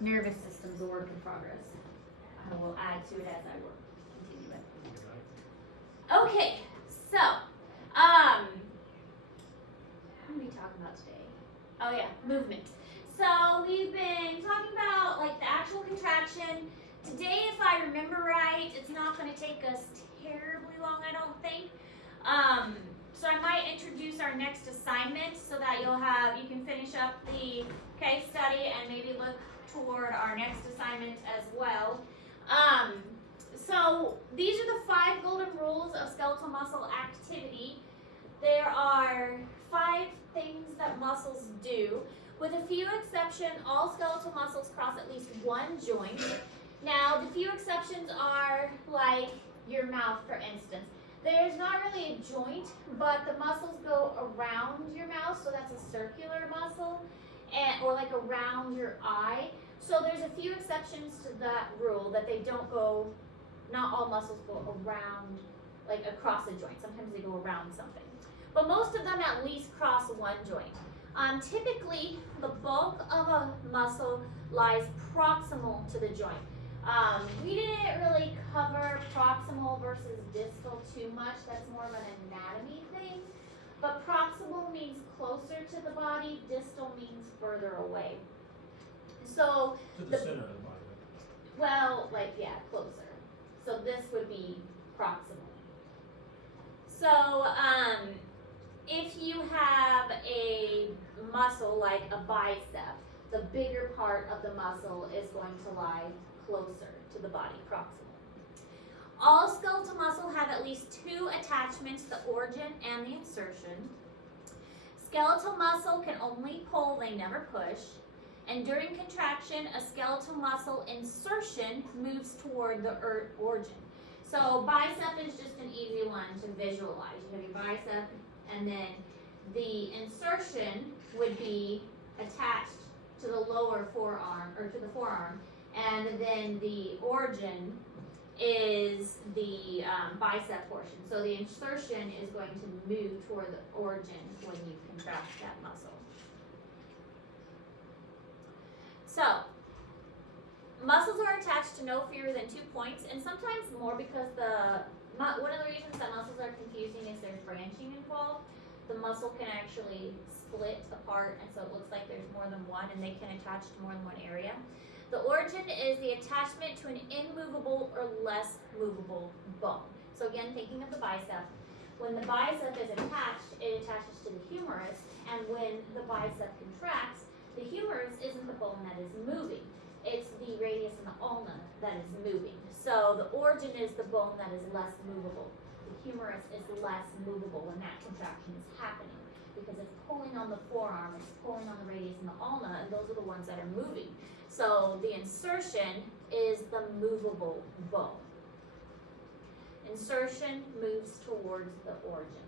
Nervous system's a work in progress. I will add to it as I work. Continue it. Okay, so, what are we talking about today? Oh yeah, movement. So we've been talking about like the actual contraction. Today, if I remember right, it's not going to take us terribly long, I don't think. So I might introduce our next assignment so that you can finish up the case study and maybe look toward our next assignment as well. So these are the 5 golden rules of skeletal muscle activity. There are 5 things that muscles do. With a few exceptions, all skeletal muscles cross at least one joint. Now, the few exceptions are like your mouth, for instance. There's not really a joint, but the muscles go around your mouth, so that's a circular muscle, or like around your eye. So there's a few exceptions to that rule that they don't go, not all muscles go around, like across a joint. Sometimes they go around something. But most of them at least cross one joint. Typically, the bulk of a muscle lies proximal to the joint. We didn't really cover proximal versus distal too much. That's more of an anatomy thing. But proximal means closer to the body, distal means further away. So to the center of the body. well, like yeah, closer. So this would be proximal. So if you have a muscle like a bicep, the bigger part of the muscle is going to lie closer to the body, proximal. All skeletal muscle have at least 2 attachments, the origin and the insertion. Skeletal muscle can only pull, they never push. And during contraction, a skeletal muscle insertion moves toward the origin. So bicep is just an easy one to visualize. You have your bicep, and then the insertion would be attached to the lower forearm, or to the forearm, and then the origin is the bicep portion. So the insertion is going to move toward the origin when you contract that muscle. So, muscles are attached to no fewer than 2 points, and sometimes more because one of the reasons that muscles are confusing is there's branching involved. The muscle can actually split apart, and so it looks like there's more than one, and they can attach to more than one area. The origin is the attachment to an immovable or less movable bone. So again, thinking of the bicep, when the bicep is attached, it attaches to the humerus, and when the bicep contracts, the humerus isn't the bone that is moving. It's the radius and the ulna that is moving. So the origin is the bone that is less movable. The humerus is less movable when that contraction is happening because it's pulling on the forearm, it's pulling on the radius and the ulna, and those are the ones that are moving. So the insertion is the movable bone. Insertion moves towards the origin.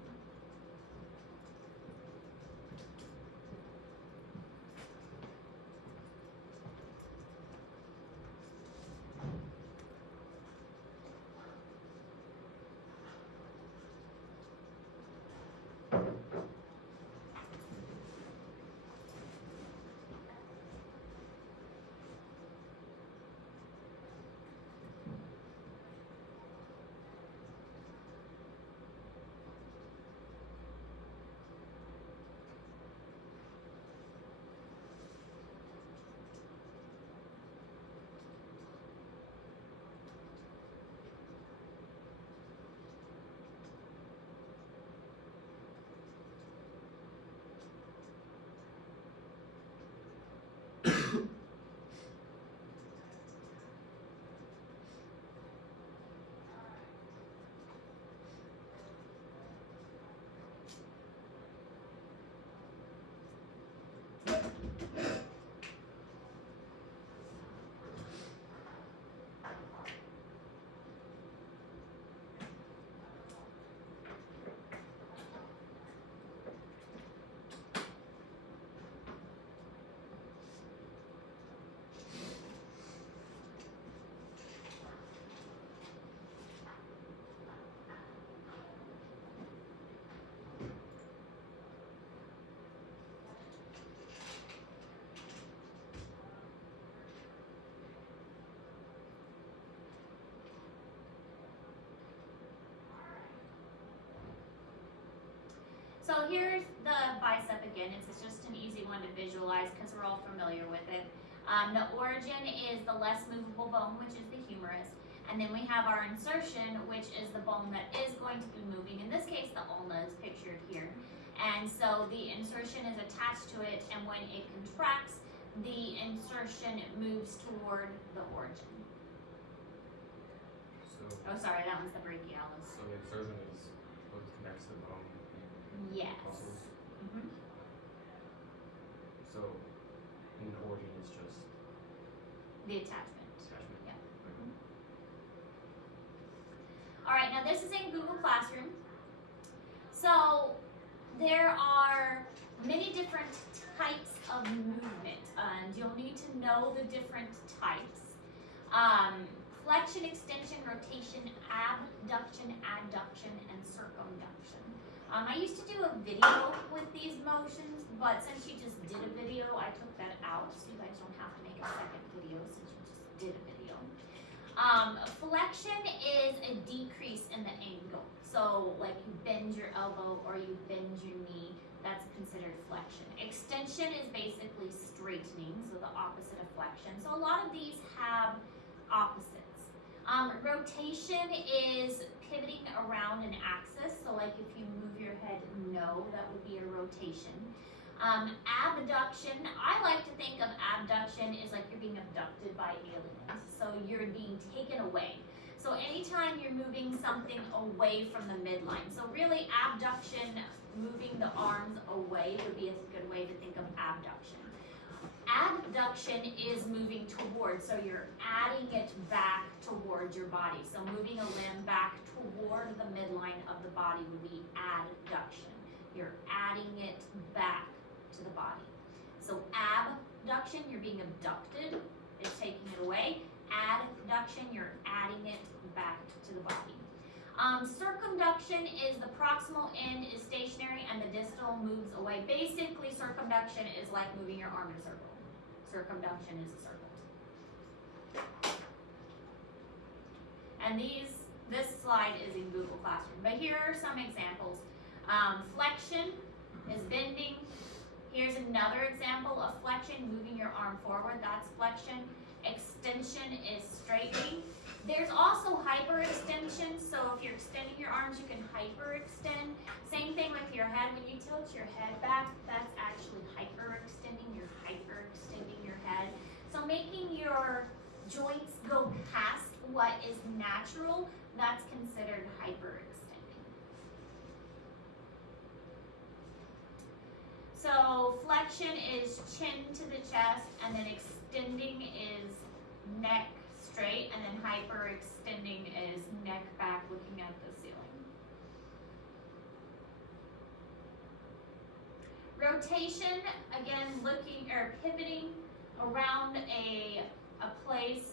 So here's the bicep again. It's just an easy one to visualize because we're all familiar with it. The origin is the less movable bone, which is the humerus. And then we have our insertion, which is the bone that is going to be moving. In this case, the ulna is pictured here. And so the insertion is attached to it, and when it contracts, the insertion moves toward the origin. Oh, sorry, that was the brachialis. So the insertion is what connects the bone Yes. muscles. Mm-hmm. So in the origin is just The attachment. attachment. Yeah. Okay. All right, now this is in Google Classroom. So there are many different types of movement, and you'll need to know the different types. Flexion, extension, rotation, abduction, adduction, and circumduction. I used to do a video with these motions, but since you just did a video, I took that out, so you guys don't have to make a second video since you just did a video. Flexion is a decrease in the angle. So like you bend your elbow or you bend your knee, that's considered flexion. Extension is basically straightening, so the opposite of flexion. So a lot of these have opposites. Rotation is pivoting around an axis. So like if you move your head no, that would be a rotation. Abduction, I like to think of abduction as like you're being abducted by aliens. So you're being taken away. So anytime you're moving something away from the midline. So really abduction, moving the arms away would be a good way to think of abduction. Abduction is moving towards, so you're adding it back towards your body. So moving a limb back toward the midline of the body would be adduction. You're adding it back to the body. So abduction, you're being abducted, it's taking it away. Adduction, you're adding it back to the body. Circumduction is the proximal end is stationary and the distal moves away. Basically, circumduction is like moving your arm in a circle. Circumduction is a circle. And this slide is in Google Classroom. But here are some examples. Flexion is bending. Here's another example of flexion, moving your arm forward. That's flexion. Extension is straightening. There's also hyperextension. So if you're extending your arms, you can hyperextend. Same thing with your head. When you tilt your head back, that's actually hyperextending. You're hyperextending your head. So making your joints go past what is natural, that's considered hyperextending. So flexion is chin to the chest, and then extending is neck straight, and then hyperextending is neck back looking at the ceiling. Rotation, again, looking or pivoting around a place,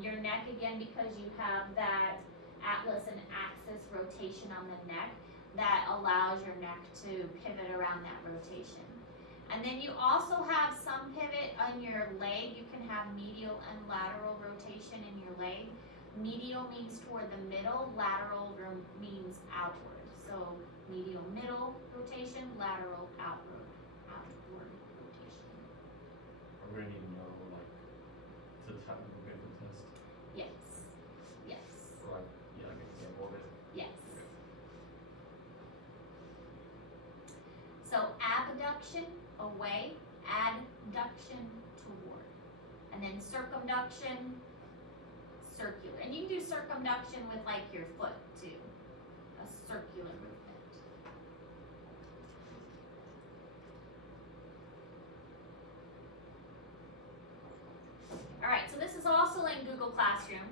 your neck again, because you have that atlas and axis rotation on the neck that allows your neck to pivot around that rotation. And then you also have some pivot on your leg. You can have medial and lateral rotation in your leg. Medial means toward the middle, lateral means outward. So medial middle rotation, lateral outward rotation. Are we going to need to know like to type of a good test? Yes. Yes. Or like, yeah, like an example of it. Yes. So abduction, away, adduction, toward. And then circumduction, circular. And you can do circumduction with like your foot too. A circular movement. All right, so this is also in Google Classroom,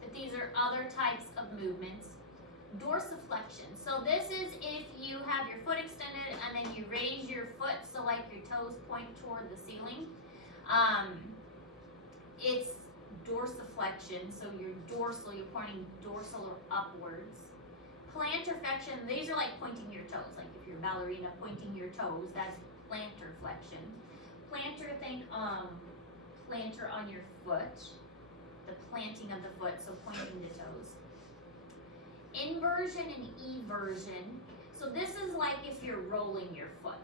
but these are other types of movements. Dorsiflexion. So this is if you have your foot extended and then you raise your foot so like your toes point toward the ceiling. It's dorsiflexion, so your dorsal, you're pointing dorsal or upwards. Plantarflexion, these are like pointing your toes, like if you're a ballerina pointing your toes, that's plantarflexion. Plantar, think plantar on your foot, the planting of the foot, so pointing the toes. Inversion and eversion. So this is like if you're rolling your foot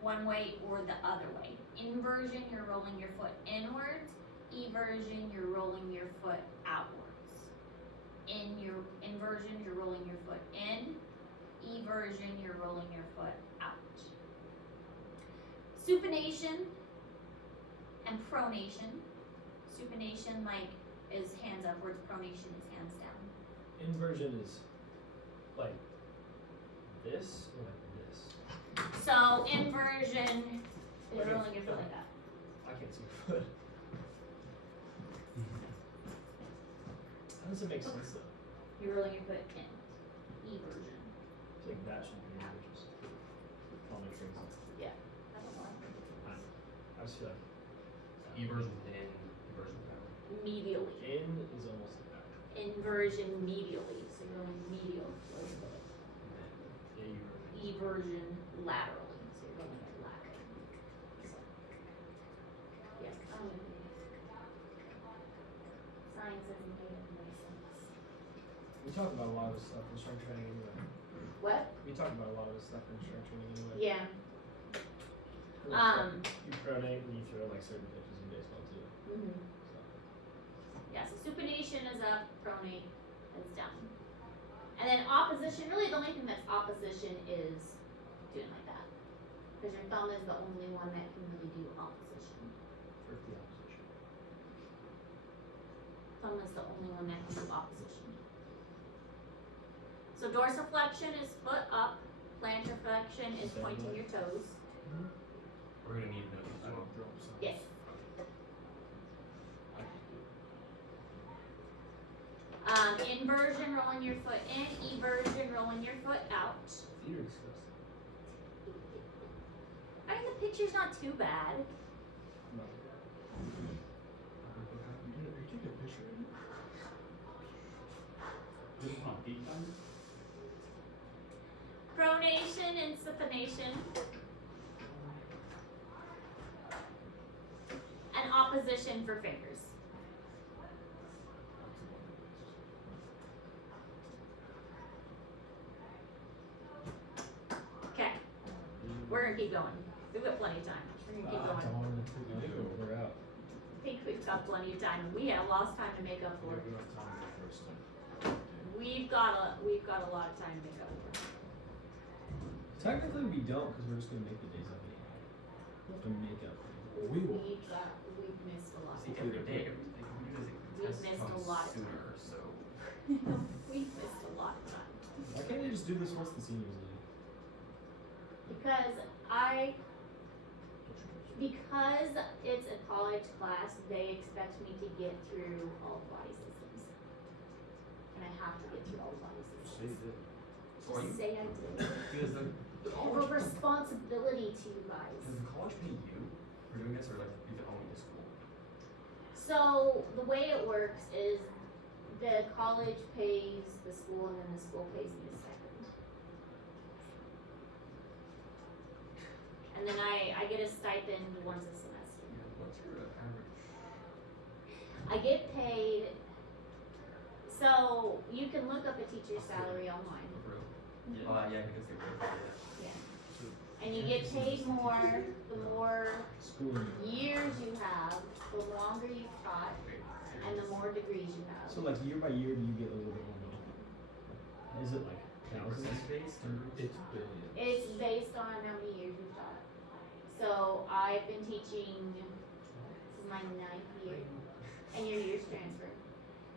one way or the other way. Inversion, you're rolling your foot inwards. Eversion, you're rolling your foot outwards. In your inversion, you're rolling your foot in. Eversion, you're rolling your foot out. Supination and pronation. Supination like is hands upwards, pronation is hands down. Inversion is like this or like this? So inversion is rolling your foot like that. I can't see your foot. How does it make sense though? You're rolling your foot in. Eversion. It's like that should be just common things. Yeah. I just feel like Eversion in, eversion out. Medially. in is almost like that. Inversion medially. So you're rolling medial flow foot. Yeah, Eversion laterally. So you're rolling it laterally. So, yeah. Science isn't made of no sense. we talk about a lot of this stuff in strength training anyway. What? We talk about a lot of this stuff in strength training anyway. Yeah. Like, you pronate and you throw like certain pitches in baseball too. Mm-hmm. So. Yeah, so supination is up, pronate is down. And then opposition, really the only thing that's opposition is doing like that. Because your thumb is the only one that can really do opposition. First the opposition. Thumb is the only one that can do opposition. So dorsiflexion is foot up, plantar flexion is pointing your toes. We're gonna need those as well. Yes. Inversion, rolling your foot in, eversion, rolling your foot out. You're disgusting. I mean, the picture's not too bad. No. You're taking a picture. This is not deep time? Pronation and supination. And opposition for fingers. Okay, we're gonna keep going. We've got plenty of time. We're gonna keep going. I think we're out. I think we've got plenty of time. We have lost time to make up for. We've got a lot of time to make up for. Technically, we don't because we're just gonna make the days up anyhow. We have to make up. We will. We've missed a lot. See, every day, everything, We've test missed a comes lot of sooner, so. We've missed a lot of time. Why can't they just do this once the seniors leave? Because it's a college class, they expect me to get through all body systems. And I have to get through all body systems. So are you, Just say I did. does the I have a college, responsibility to you guys. does the college pay you for doing this, or like, is it only the school? So the way it works is the college pays the school and then the school pays me a stipend. And then I get a stipend once a semester. What's your average? I get paid, so you can look up a teacher's salary online. For real? Yeah, because they were, yeah. Yeah. And you get paid more the more School. years you have, the longer you've taught, and the more degrees you have. So like year by year, do you get a little bit more money? Is it like thousands? Percent-based, or? It's billions. It's based on how many years you've taught. So I've been teaching, this is my 9th year, and your year's transfer.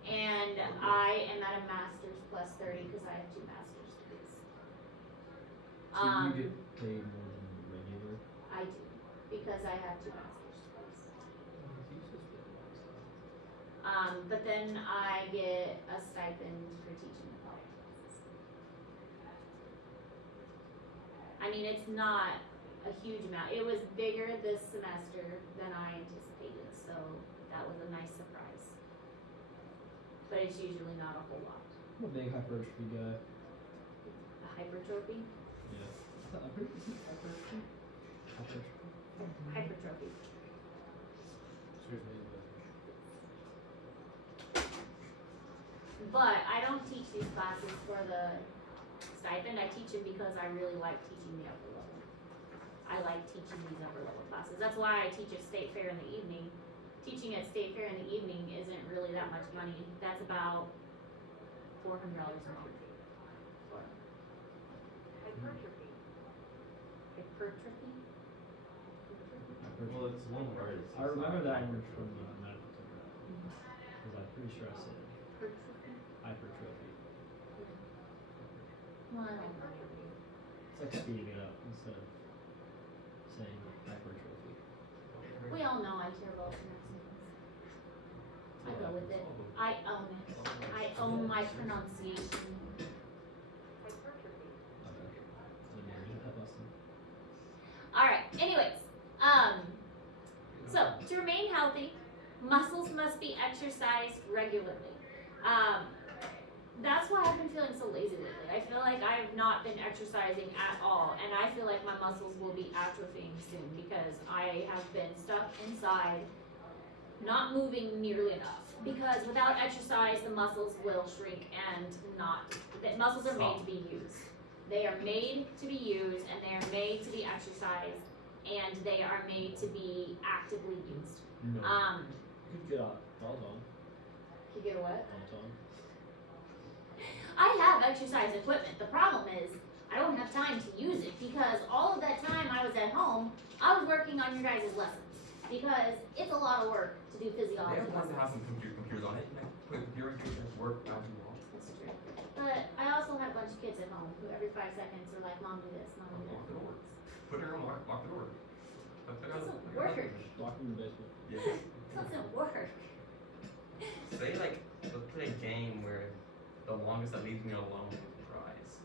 And I am at a master's plus 30 because I have 2 master's degrees. So you get paid more than regular. I do, because I have 2 master's degrees. But then I get a stipend for teaching the college classes. I mean, it's not a huge amount. It was bigger this semester than I anticipated, so that was a nice surprise. But it's usually not a whole lot. I'm a big hypertrophy guy. A hypertrophy? Yeah. Isn't it hypertrophy? Hypertrophy. Hypertrophy. But I don't teach these classes for the stipend. I teach them because I really like teaching the upper level. I like teaching these upper level classes. That's why I teach at State Fair in the evening. Teaching at State Fair in the evening isn't really that much money. That's about $400 a month. Hypertrophy. Hypertrophy? Well, it's one word. It's I remember not that one hypertrophy. from medical typography. Because I'm pretty sure I said Hypertrophy? hypertrophy. Well, I don't know. It's like speeding it up instead of saying hypertrophy. We all know I hear about pronunciations. I go with it. I own it. I own my pronunciation. Hypertrophy. Okay. I didn't read that lesson. Alright, anyways. So to remain healthy, muscles must be exercised regularly. That's why I've been feeling so lazy lately. I feel like I have not been exercising at all, and I feel like my muscles will be atrophying soon because I have been stuck inside, not moving nearly enough. Because without exercise, the muscles will shrink and not. The muscles are made to be used. They are made to be used, and they are made to be exercised, and they are made to be actively used. You could get a Peloton. You get a what? Peloton. I have exercise equipment. The problem is I don't have time to use it because all of that time I was at home, I was working on your guys' lessons because it's a lot of work to do They physiology have to have lessons. some computers on it. You know, put a computer in case it work as you want. That's true. But I also have a bunch of kids at home who every 5 seconds are like, Mom, do this, Mom, do Lock the that. door. Put her in lock the door. Doesn't work. Lock in the basement. Yeah. Doesn't work. Say like, let's play a game where the longest that leaves me alone is the prize.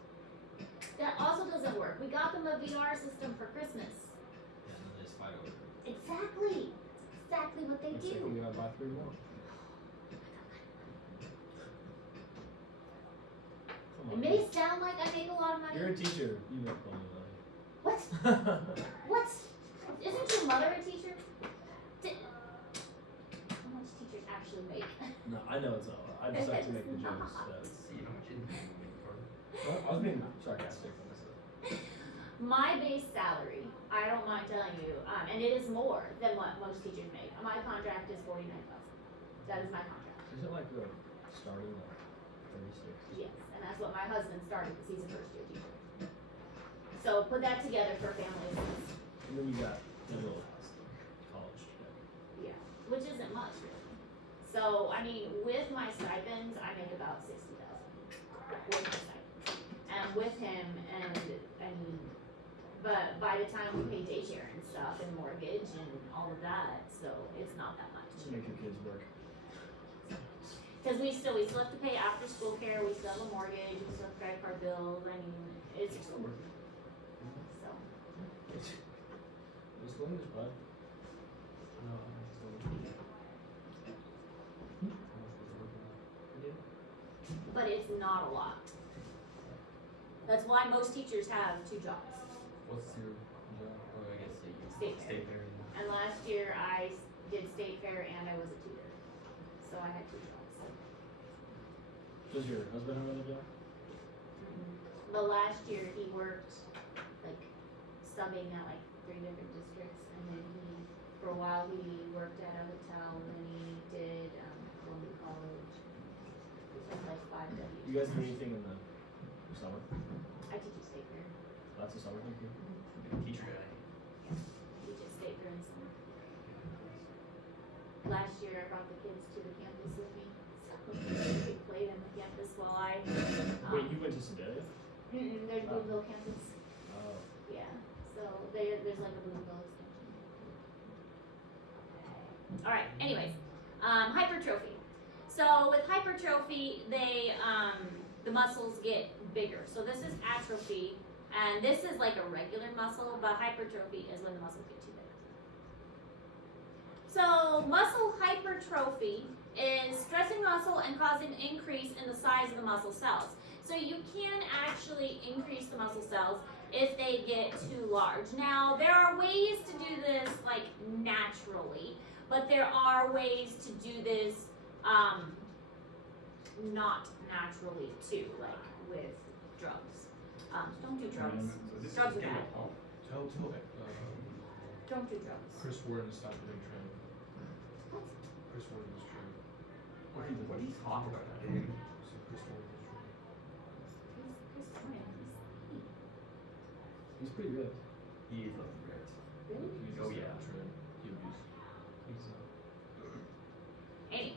That also doesn't work. We got them a VR system for Christmas. Yeah, and then they just fight over it. Exactly. That's exactly what they Next second do. you gotta buy 3 more. Come It on. may sound like I make a lot of money. You're a teacher. You make plenty of money. What? What? Isn't your mother a teacher? How much teachers actually make? No, I know it's not. I just like to make the jokes. Let's see how much income you make for it. I was being sarcastic when I said that. My base salary, I don't mind telling you, and it is more than what most teachers make. My contract is $49,000. That is my contract. Isn't it like the starting like 36? Yes, and that's what my husband started because he's a first year teacher. So put that together for families. And then you got the little college check. Yeah, which isn't much really. So I mean, with my stipends, I make about $60,000 with my stipends, and with him, and I mean, but by the time we pay daycare and stuff, and mortgage and all of that, so it's not that much. Just make your kids work. Because we still have to pay after school care, we still have a mortgage, we still have credit card bills. I mean, it's Still working. so. Just go in this bud. No, I'm still working. I'm still working. But it's not a lot. That's why most teachers have 2 jobs. What's your job? Oh, I guess State fair. State fair. And last year I did state fair and I was a tutor. So I had 2 jobs. Does your husband have another job? But last year he worked like subbing at like 3 different districts, and then for a while he worked at a hotel, and then he did Columbia College. He took like 5 W's. You guys do anything in the summer? I teach at state fair. That's a summer thing too? Teacher guy. Teach at state fair in summer. Last year I brought the kids to the campus with me, so they played on the campus while I. Wait, you went to Sedalia? There's Boonville campus. Oh. Yeah, so there's like a Boonville extension. Alright, anyways, hypertrophy. So with hypertrophy, the muscles get bigger. So this is atrophy, and this is like a regular muscle, but hypertrophy is when the muscles get too big. So muscle hypertrophy is stressing muscle and causing an increase in the size of the muscle cells. So you can actually increase the muscle cells if they get too large. Now, there are ways to do this like naturally, but there are ways to do this not naturally too, like with drugs. Don't do drugs. So this Drugs is are getting bad. a pump. Tell Don't do drugs. Chris Warden to stop doing trend. Chris Warden is trend. What are you talking about, dude? So Chris Warden is trend. Chris Warren. He's pretty good. He is looking great. Really? He's Oh, just yeah. not trend. He abused. He's Anyways.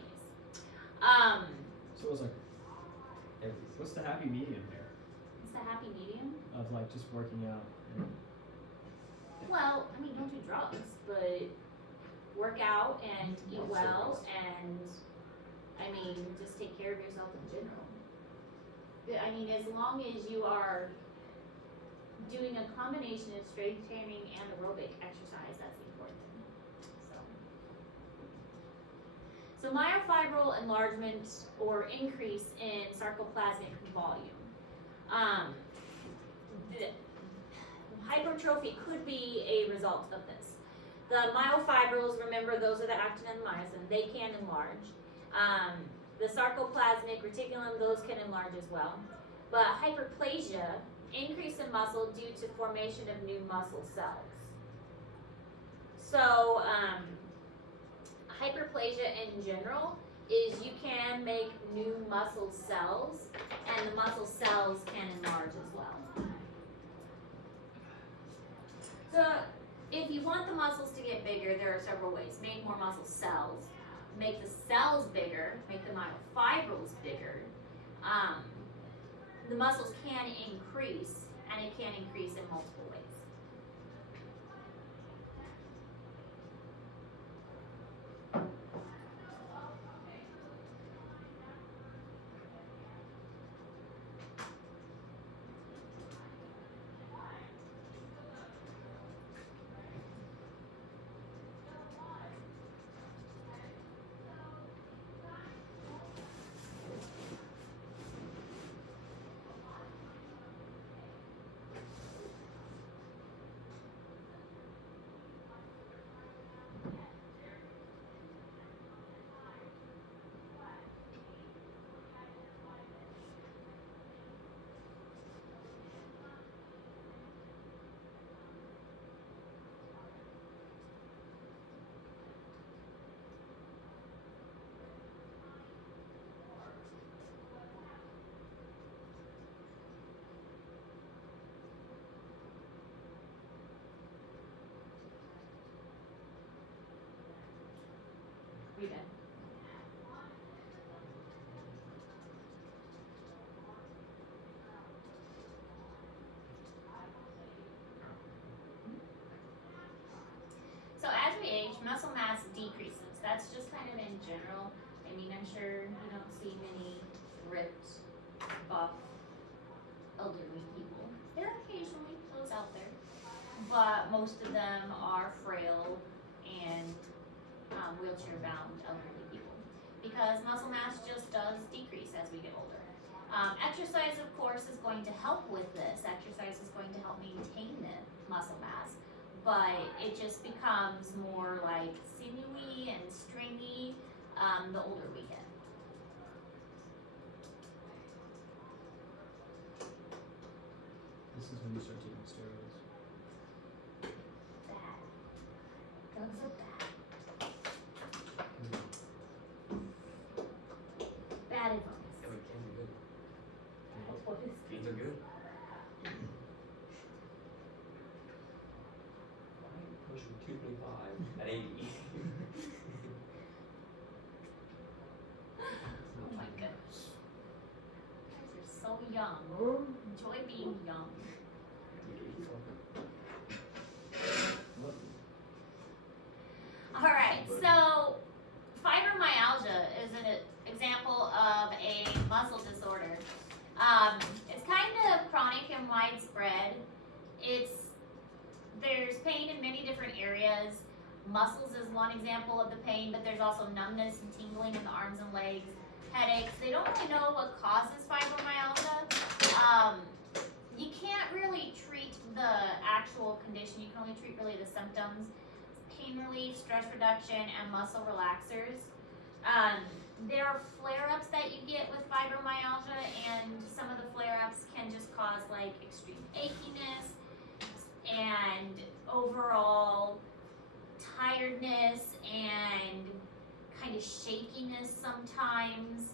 So it's like, what's the happy medium here It's the happy medium. of like just working out? And Well, I mean, don't do drugs, but work out and eat Well, well, service. and I mean, just take care of yourself in general. I mean, as long as you are doing a combination of strength training and aerobic exercise, that's important. So myofibril enlargement or increase in sarcoplasmic volume. The hypertrophy could be a result of this. The myofibrils, remember, those are the actin and myosin, they can enlarge. The sarcoplasmic reticulum, those can enlarge as well. But hyperplasia, increase in muscle due to formation of new muscle cells. So, hyperplasia in general is you can make new muscle cells, and the muscle cells can enlarge as well. So, if you want the muscles to get bigger, there are several ways. Make more muscle cells, make the cells bigger, make the myofibrils bigger. The muscles can increase, and it can increase in multiple ways. Read it. So as we age, muscle mass decreases. That's just kind of in general. I mean, I'm sure you don't see many ripped, buff, elderly people. There are occasionally those out there, but most of them are frail and wheelchair-bound elderly people because muscle mass just does decrease as we get older. Exercise, of course, is going to help with this. Exercise is going to help maintain the muscle mass, but it just becomes more like sinewy and stringy the older we get. this is when you start taking steroids. Bad. Drugs are bad. Bad advice. Yeah, but games are good. That's what it's Games are good. I'm pushing 225 at 80. Oh my goodness. You guys are so young. Enjoy being young. Alright, so fibromyalgia is an example of a muscle disorder. It's kind of chronic and widespread. There's pain in many different areas. Muscles is one example of the pain, but there's also numbness and tingling in the arms and legs, headaches. They don't really know what causes fibromyalgia. You can't really treat the actual condition. You can only treat really the symptoms. Pain relief, stress reduction, and muscle relaxers. There are flare-ups that you get with fibromyalgia, and some of the flare-ups can just cause like extreme achiness and overall tiredness and kind of shakiness sometimes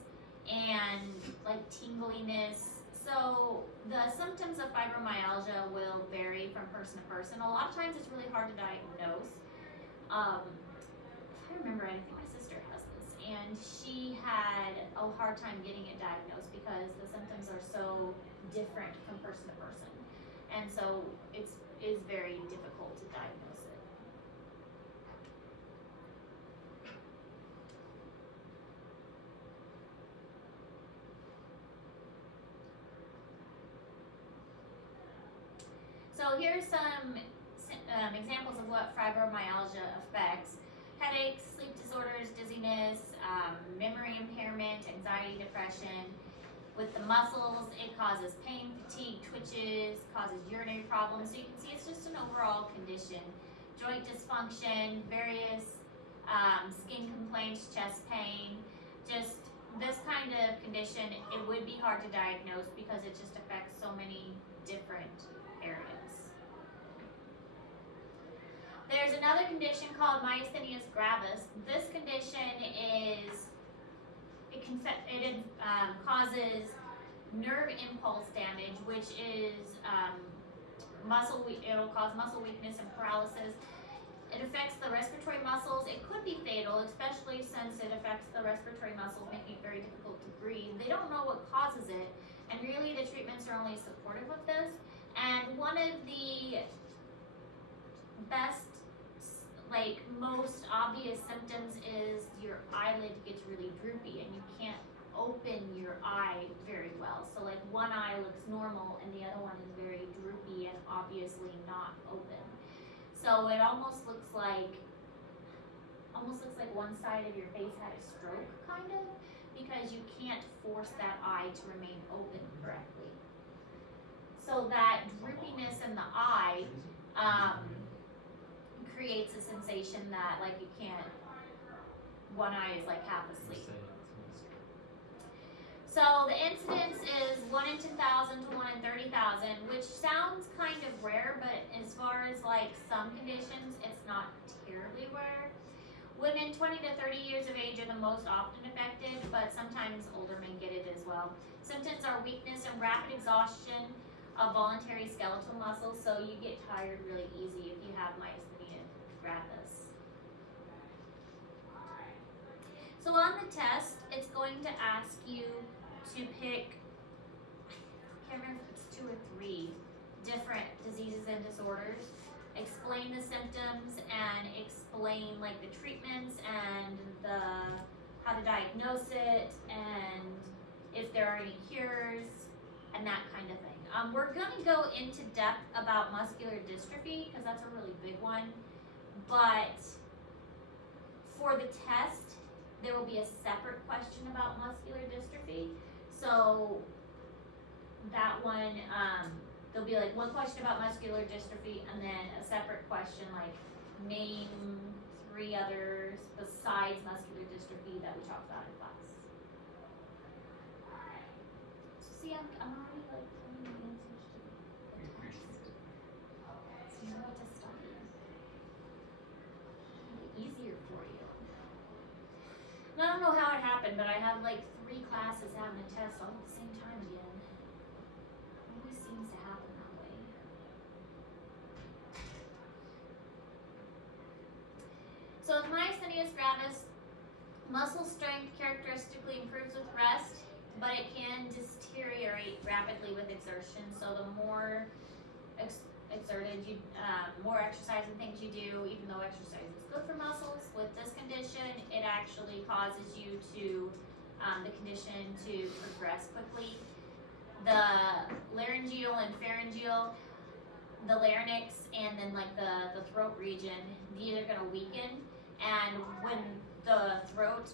and like tingliness. So the symptoms of fibromyalgia will vary from person to person. A lot of times it's really hard to diagnose. If I remember, I think my sister has this, and she had a hard time getting it diagnosed because the symptoms are so different from person to person, and so it is very difficult to diagnose it. So here's some examples of what fibromyalgia affects: headaches, sleep disorders, dizziness, memory impairment, anxiety, depression. With the muscles, it causes pain, fatigue, twitches, causes urinary problems. So you can see it's just an overall condition. Joint dysfunction, various skin complaints, chest pain, just this kind of condition, it would be hard to diagnose because it just affects so many different areas. There's another condition called myasthenia gravis. This condition is, it causes nerve impulse damage, which is it'll cause muscle weakness and paralysis. It affects the respiratory muscles. It could be fatal, especially since it affects the respiratory muscles, making it very difficult to breathe. They don't know what causes it, and really the treatments are only supportive of this. And one of the best, like most obvious symptoms is your eyelid gets really droopy and you can't open your eye very well. So like one eye looks normal and the other one is very droopy and obviously not open. So it almost looks like one side of your face had a stroke, kind of, because you can't force that eye to remain open correctly. So that droopiness in the eye creates a sensation that like you can't, one eye is like half asleep. So the incidence is 1 in 10,000 to 1 in 30,000, which sounds kind of rare, but as far as like some conditions, it's not terribly rare. Women 20 to 30 years of age are the most often affected, but sometimes older men get it as well. Symptoms are weakness and rapid exhaustion of voluntary skeletal muscles, so you get tired really easy if you have myasthenia gravis. So on the test, it's going to ask you to pick, I can't remember if it's 2 or 3 different diseases and disorders, explain the symptoms and explain like the treatments and how to diagnose it and if there are any cures and that kind of thing. We're going to go into depth about muscular dystrophy because that's a really big one, but for the test, there will be a separate question about muscular dystrophy. So that one, there'll be like one question about muscular dystrophy and then a separate question like name 3 others besides muscular dystrophy that we talked about in class. So see, I'm already like telling you the answers to the test. So you know what to study. Make it easier for you. And I don't know how it happened, but I have like 3 classes having a test all at the same time again. It always seems to happen that way. So with myasthenia gravis, muscle strength characteristically improves with rest, but it can deteriorate rapidly with exertion. So the more exerted you, more exercise and things you do, even though exercise is good for muscles, with this condition, it actually causes you to, the condition to progress quickly. The laryngeal and pharyngeal, the larynx, and then like the throat region, these are gonna weaken, and when the throat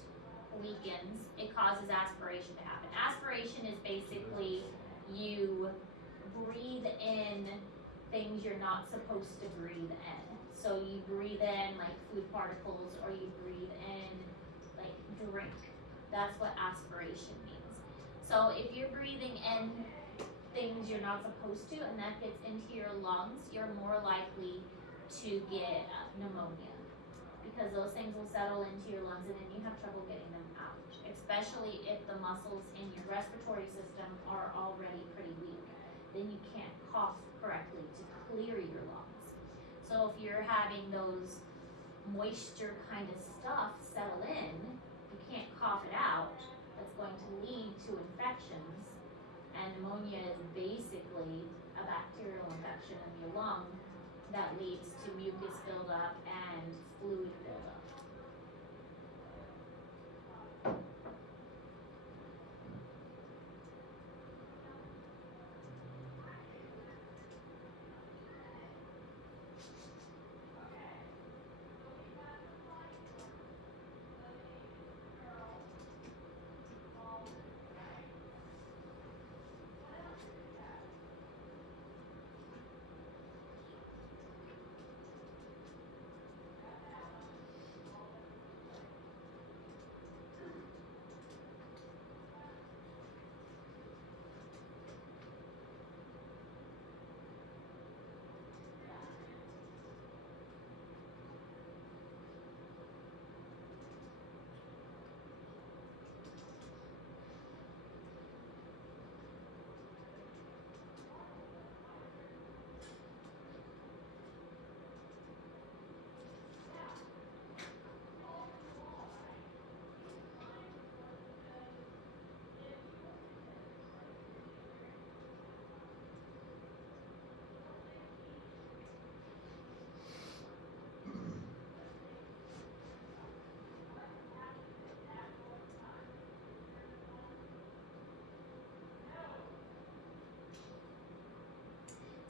weakens, it causes aspiration to happen. Aspiration is basically you breathe in things you're not supposed to breathe in. So you breathe in like food particles or you breathe in like drink. That's what aspiration means. So if you're breathing in things you're not supposed to, and that gets into your lungs, you're more likely to get pneumonia, because those things will settle into your lungs and then you have trouble getting them out, especially if the muscles in your respiratory system are already pretty weak. Then you can't cough correctly to clear your lungs. So if you're having those moisture kind of stuff settle in, you can't cough it out, that's going to lead to infections. And pneumonia is basically a bacterial infection in your lung that leads to mucus buildup and fluid buildup.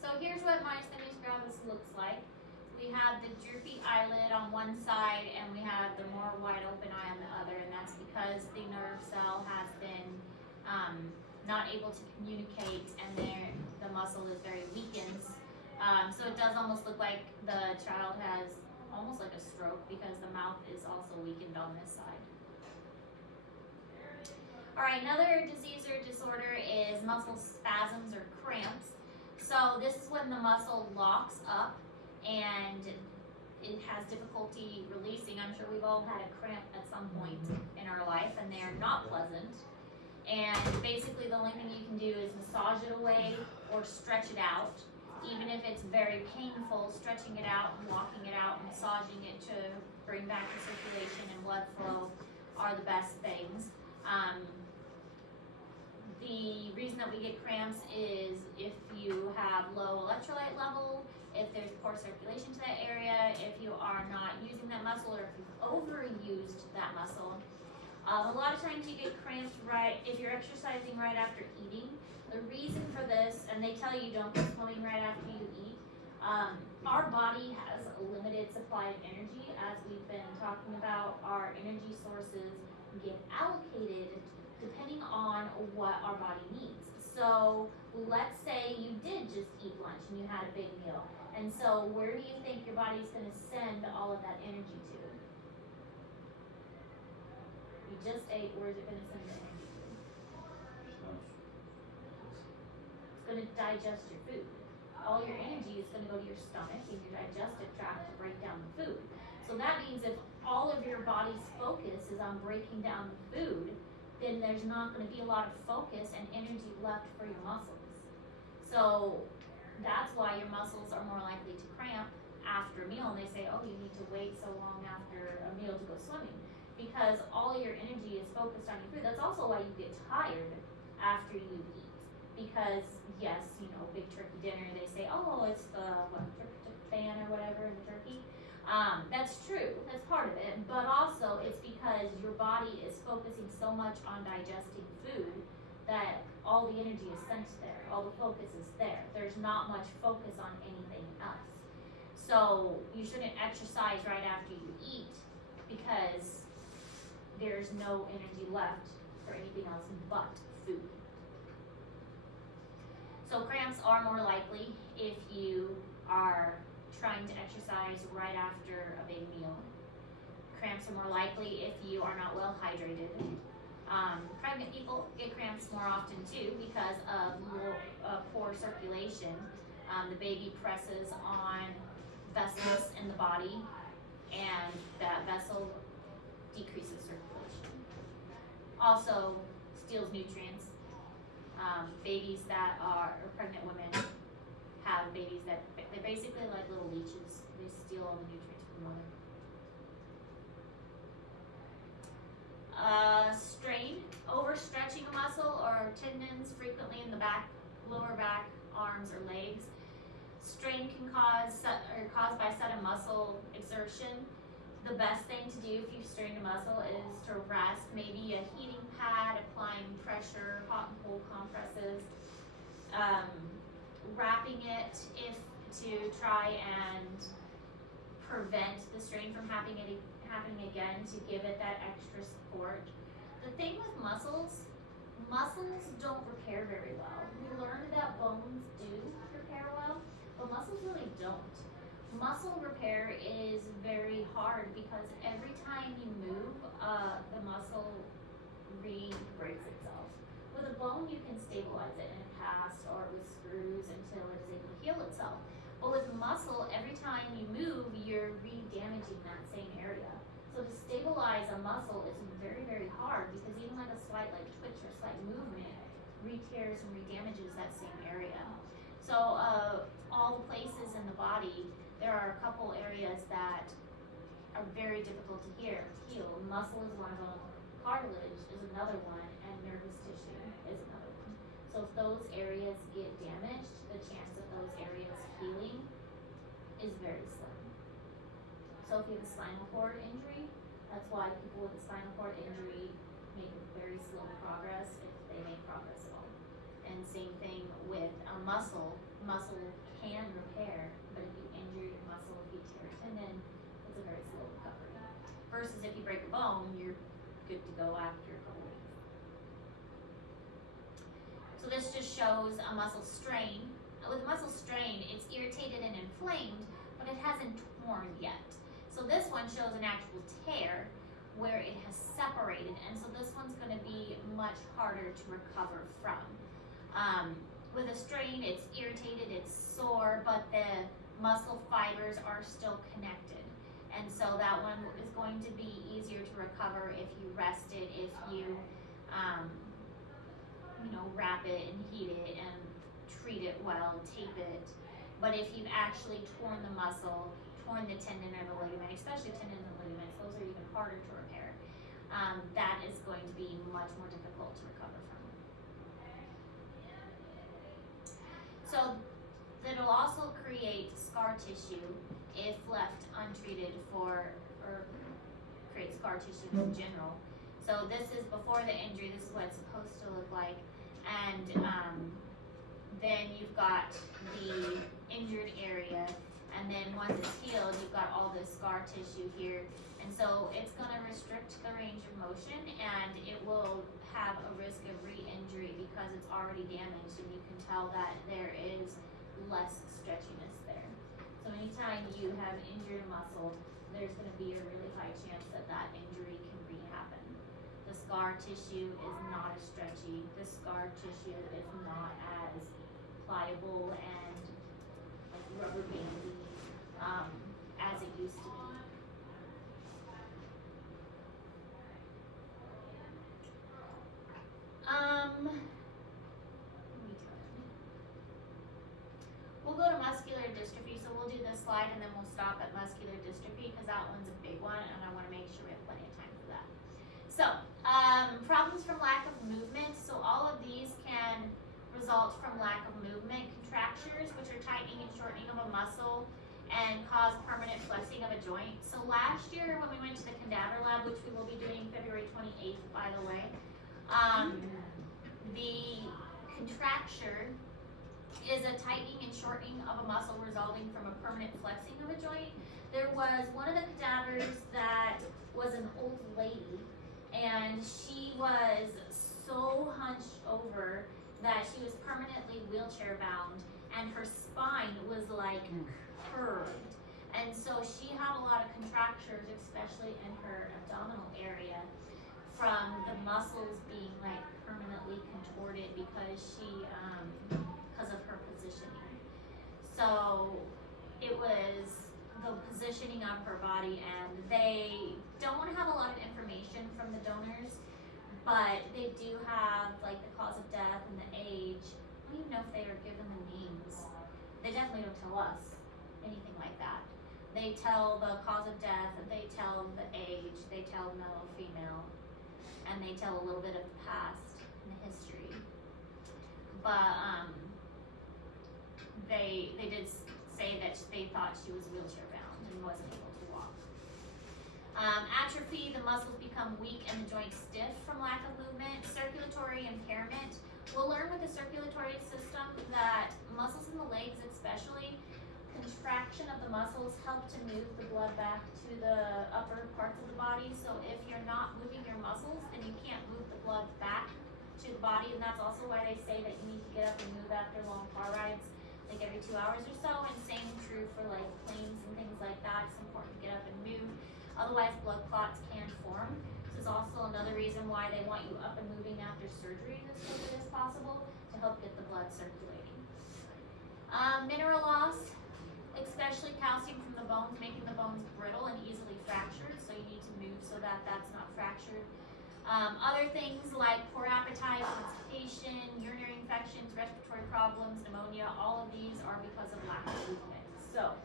So here's what myasthenia gravis looks like. We have the droopy eyelid on one side and we have the more wide open eye on the other, and that's because the nerve cell has been not able to communicate and the muscle is very weakened. So it does almost look like the child has almost like a stroke because the mouth is also weakened on this side. Alright, another disease or disorder is muscle spasms or cramps. So this is when the muscle locks up and it has difficulty releasing. I'm sure we've all had a cramp at some point in our life and they are not pleasant. And basically the only thing you can do is massage it away or stretch it out. Even if it's very painful, stretching it out and walking it out, massaging it to bring back the circulation and blood flow are the best things. The reason that we get cramps is if you have low electrolyte level, if there's poor circulation to that area, if you are not using that muscle, or if you've overused that muscle. A lot of times you get cramps if you're exercising right after eating. The reason for this, and they tell you don't go swimming right after you eat, our body has a limited supply of energy. As we've been talking about, our energy sources get allocated depending on what our body needs. So let's say you did just eat lunch and you had a big meal. And so where do you think your body's going to send all of that energy to? You just ate, where is it going to send the energy to? It's going to digest your food. All your energy is going to go to your stomach and your digestive tract to break down the food. So that means if all of your body's focus is on breaking down the food, then there's not going to be a lot of focus and energy left for your muscles. So that's why your muscles are more likely to cramp after a meal, and they say, oh, you need to wait so long after a meal to go swimming, because all your energy is focused on your food. That's also why you get tired after you eat, because yes, big turkey dinner, they say, oh, it's the tryptophan or whatever in the turkey. That's true, that's part of it, but also it's because your body is focusing so much on digesting food that all the energy is sent there, all the focus is there. There's not much focus on anything else. So you shouldn't exercise right after you eat because there's no energy left for anything else but food. So cramps are more likely if you are trying to exercise right after a big meal. Cramps are more likely if you are not well hydrated. pregnant people get cramps more often too because of poor circulation. The baby presses on vessels in the body, and that vessel decreases circulation. Also steals nutrients. Babies that are, or pregnant women have babies that, they're basically like little leeches. They steal all the nutrients from the mother. Strain, overstretching a muscle or tendons frequently in the back, lower back, arms, or legs. Strain can caused by sudden muscle exertion. The best thing to do if you've strained a muscle is to rest, maybe a heating pad, applying pressure, hot and cold compresses, wrapping it if to try and prevent the strain from happening again, to give it that extra support. The thing with muscles don't repair very well. We learned that bones do repair well, but muscles really don't. Muscle repair is very hard because every time you move, the muscle re-breaks itself. With a bone, you can stabilize it in a cast or with screws until it is able to heal itself. But with muscle, every time you move, you're re-damaging that same area. So to stabilize a muscle is very, very hard because even like a slight twitch or slight movement re-tears and re-damages that same area. So all the places in the body, there are a couple areas that are very difficult to heal. Muscle is one of them, cartilage is another one, and nervous tissue is another one. So if those areas get damaged, the chance of those areas healing is very slim. So if you have a spinal cord injury, that's why people with a spinal cord injury make very slow progress, if they make progress at all. And same thing with a muscle can repair, but if you injure your muscle, if you tear a tendon, it's a very slow recovery. Versus if you break a bone, you're good to go after a couple weeks. So this just shows a muscle strain. With muscle strain, it's irritated and inflamed, but it hasn't torn yet. So this one shows an actual tear where it has separated, and so this one's going to be much harder to recover from. With a strain, it's irritated, it's sore, but the muscle fibers are still connected. And so that one is going to be easier to recover if you rest it, if you, wrap it and heat it and treat it well, tape it. But if you've actually torn the muscle, torn the tendon or the ligament, especially tendons and ligaments, those are even harder to repair. That is going to be much more difficult to recover from. So it'll also create scar tissue if left untreated or create scar tissue in general. So this is before the injury, this is what it's supposed to look like. And then you've got the injured area, and then once it's healed, you've got all this scar tissue here. And so it's gonna restrict the range of motion, and it will have a risk of re-injury because it's already damaged, and you can tell that there is less stretchiness there. So anytime you have injured a muscle, there's gonna be a really high chance that that injury can re-happen. The scar tissue is not as stretchy. The scar tissue is not as pliable and like rubber bandy as it used to be. We'll go to muscular dystrophy, so we'll do this slide and then we'll stop at muscular dystrophy because that one's a big one and I want to make sure we have plenty of time for that. So, problems from lack of movement. So all of these can result from lack of movement. Contractures, which are tightening and shortening of a muscle and cause permanent flexing of a joint. So last year when we went to the cadaver lab, which we will be doing February 28th, by the way, the contracture is a tightening and shortening of a muscle resulting from a permanent flexing of a joint. There was one of the cadavers that was an old lady, and she was so hunched over that she was permanently wheelchair bound, and her spine was like curved. And so she had a lot of contractures, especially in her abdominal area, from the muscles being like slightly contorted because because of her positioning. So it was the positioning of her body, and they don't have a lot of information from the donors, but they do have like the cause of death and the age. I don't even know if they are given the names. They definitely don't tell us anything like that. They tell the cause of death, they tell the age, they tell male, female, and they tell a little bit of the past and the history. But they did say that they thought she was wheelchair bound and wasn't able to walk. Atrophy, the muscles become weak and the joints stiff from lack of movement. Circulatory impairment. We'll learn with the circulatory system that muscles in the legs especially, contraction of the muscles help to move the blood back to the upper parts of the body. So if you're not moving your muscles, then you can't move the blood back to the body, and that's also why they say that you need to get up and move after long car rides, like every 2 hours or so, and same true for like planes and things like that. It's important to get up and move, otherwise blood clots can form. This is also another reason why they want you up and moving after surgery as quickly as possible to help get the blood circulating. Mineral loss, especially calcium from the bones, making the bones brittle and easily fractured, so you need to move so that that's not fractured. Other things like poor appetite, constipation, urinary infections, respiratory problems, pneumonia, all of these are because of lack of movement. So,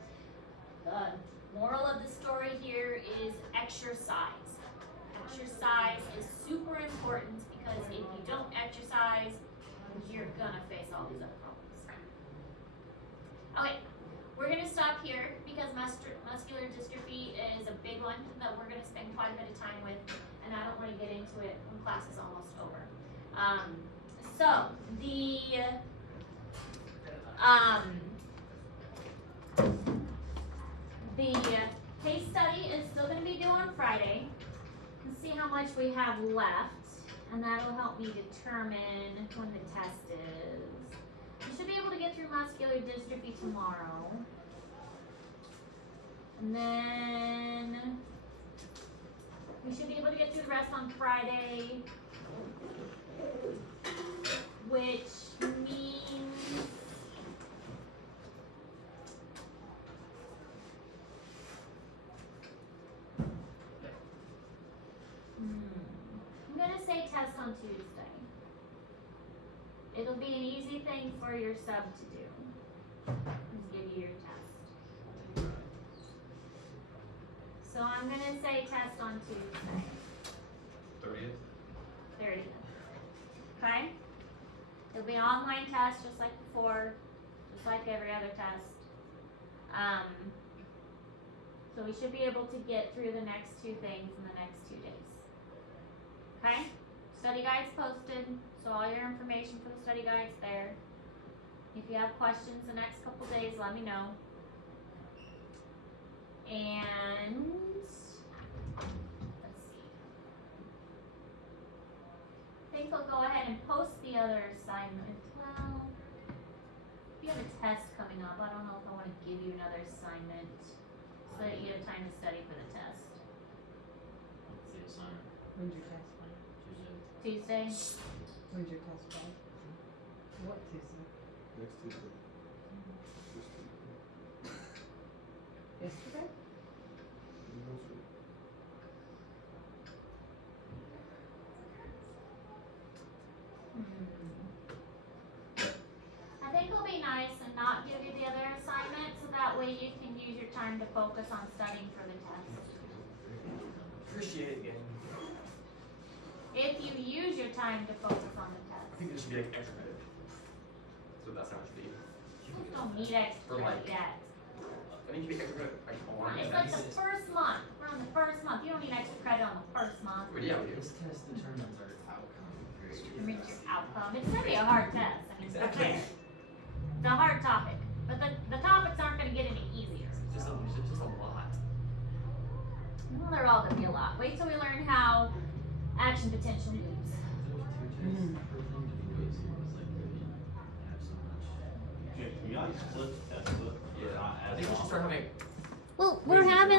the moral of the story here is exercise. Exercise is super important because if you don't exercise, you're gonna face all these other problems. Okay, we're gonna stop here because muscular dystrophy is a big one that we're gonna spend quite a bit of time with, and I don't want to get into it when class is almost over. So the case study is still going to be due on Friday. Let's see how much we have left, and that'll help me determine when the test is. You should be able to get through muscular dystrophy tomorrow. And then we should be able to get through the rest on Friday, which means I'm gonna say test on Tuesday. It'll be an easy thing for your sub to do. Just give you your test. So I'm gonna say test on Tuesday. 30th? 30th. Okay? It'll be an online test just like before, just like every other test. So we should be able to get through the next two things in the next 2 days. Okay? Study guide's posted, so all your information for the study guide's there. If you have questions the next couple days, let me know. And let's see. I think I'll go ahead and post the other assignment. Well, if you have a test coming up, I don't know if I want to give you another assignment so that you have time to study for the test. What's the assignment? When's your test by? Tuesday. Tuesday? When's your test by? What Tuesday? Next Tuesday. Yesterday? I think it'll be nice and not give you the other assignment so that way you can use your time to focus on studying for the test. Appreciate it, gang. If you use your time to focus on the I test. think there should be like extra credit. So that sounds be. You don't need extra For like- yet. I think you should be extra credit like on It's like the first month. We're on the first month. You don't need extra credit on the first month. But yeah, we do. This test determines our outcome. Determines your outcome. It's gonna be a hard test. I mean, Exactly. it's a hard topic, but the topics aren't gonna get any easier. It's just a lot. Well, they're all gonna be a lot. Wait till we learn how action potential moves. There's 2 tests per thing to do it, so it's like really have so much. Okay, can you guys split the test up? Yeah. Not I as think we should long. start having Well, we're having